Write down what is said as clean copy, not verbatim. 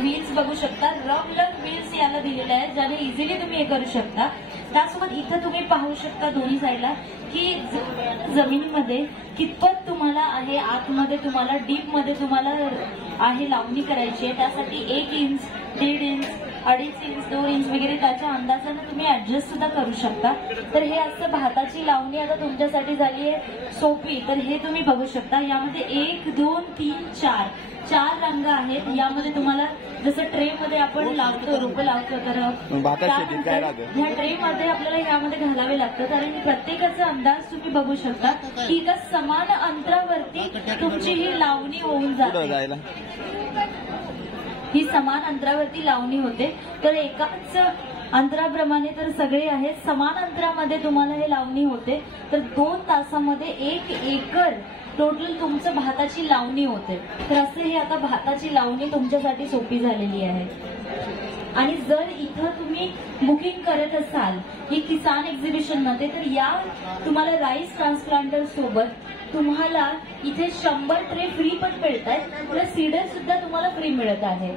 Wheels बघू शकता, rough wheels याला दिलेले आहेत, ज्याने इझिली तुम्ही हे करू शकता. त्यासोबत इथं तुम्ही पाहू शकता दोन्ही साईडला की जमिनीमध्ये कितपत तुम्हाला आहे, आतमध्ये तुम्हाला डीप मध्ये तुम्हाला आहे लावणी करायची आहे. त्यासाठी 1 इंच, 1.5 इंच, 2.5 इंच, 2 इंच वगैरे त्याच्या अंदाजाने तुम्ही ऍडजस्ट सुद्धा करू शकता. तर हे असं भाताची लावणी आता तुमच्यासाठी झाली आहे सोपी. तर हे तुम्ही बघू शकता, यामध्ये 1, 2, 3, 4 रंग आहेत. यामध्ये तुम्हाला जसं ट्रे मध्ये आपण लावतो, रोपं लावतो, तर ह्या ट्रे मध्ये आपल्याला यामध्ये घालावे लागतात आणि प्रत्येकाचा अंदाज तुम्ही बघू शकता की एका समान अंतरावरती तुमची ही लावणी होऊन जाते. ही समान अंतरावरती लावणी होते. तर एकाच अंतराप्रमाणे तर सगळे आहेत, समान अंतरामध्ये तुम्हाला हे लावणी होते. तर 2 तासामध्ये 1 एकर टोटल तुमचं भाताची लावणी होते. तर असं हे आता भाताची लावणी तुमच्यासाठी सोपी झालेली आहे. आणि जर इथं तुम्ही बुकिंग करत असाल ही किसान एक्झिबिशन मध्ये, तर या तुम्हाला राईस ट्रान्सप्लांटर सोबत तुम्हाला इथे 100 ट्रे फ्री पण मिळत आहेत, प्लस सीडर सुद्धा तुम्हाला फ्री मिळत आहे.